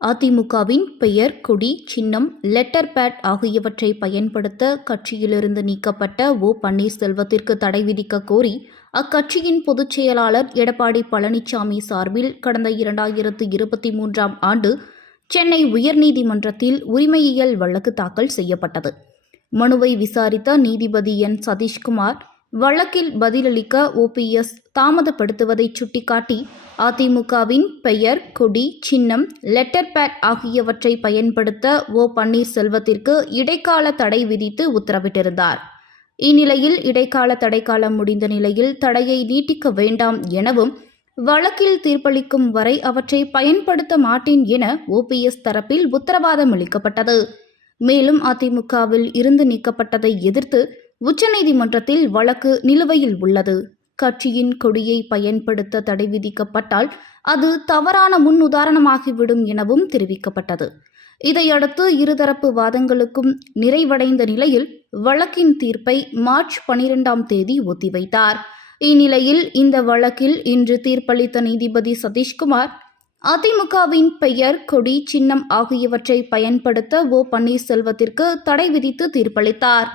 அதிமுகவின் பெயர், கொடி, சின்னம், லெட்டர் பேட் ஆகியவற்றை பயன்படுத்த கட்சியிலிருந்து நீக்கப்பட்ட ஓ. பன்னீர்செல்வத்திற்கு தடை விதிக்க கோரி அக்கட்சியின் பொதுச் செயலாளர் எடப்பாடி பழனிசாமி சார்பில் கடந்த 2023ஆம் ஆண்டு சென்னை உயர்நீதிமன்றத்தில் உரிமையியல் வழக்கு தாக்கல் செய்யப்பட்டது. மனுவை விசாரித்த நீதிபதி என். சதீஷ்குமார் வழக்கில் பதிலளிக்க OPS தாமதப்படுத்துவதை சுட்டிக்காட்டி அதிமுகவின் பெயர், கொடி, சின்னம், லெட்டர் பேட் ஆகியவற்றை பயன்படுத்த ஓ. பன்னீர்செல்வத்திற்கு இடைக்கால தடை விதித்து உத்தரவிட்டிருந்தார். இந்நிலையில் இடைக்கால தடைக்காலம் முடிந்த நிலையில் தடையை நீட்டிக்க வேண்டாம் எனவும் வழக்கில் தீர்ப்பளிக்கும் வரை அவற்றை பயன்படுத்த மாட்டேன் என OPS தரப்பில் உத்தரவாதம் அளிக்கப்பட்டது. மேலும் அதிமுகவில் இருந்து நீக்கப்பட்டதை எதிர்த்து உச்சநீதிமன்றத்தில் வழக்கு நிலுவையில் உள்ளது. கட்சியின் கொடியை பயன்படுத்த தடை விதிக்கப்பட்டால் அது தவறான முன் உதாரணமாகிவிடும் எனவும் தெரிவிக்கப்பட்டது. இதையடுத்து இருதரப்பு வாதங்களுக்கும் நிறைவடைந்த நிலையில் வழக்கின் தீர்ப்பை மார்ச் 12ஆம் தேதி ஒத்திவைத்தார். இந்நிலையில் இந்த வழக்கில் இன்று தீர்ப்பளித்த நீதிபதி சதீஷ்குமார் அதிமுகவின் பெயர், கொடி, சின்னம் ஆகியவற்றை பயன்படுத்த ஓ. பன்னீர்செல்வத்திற்கு தடை விதித்து தீர்ப்பளித்தார்.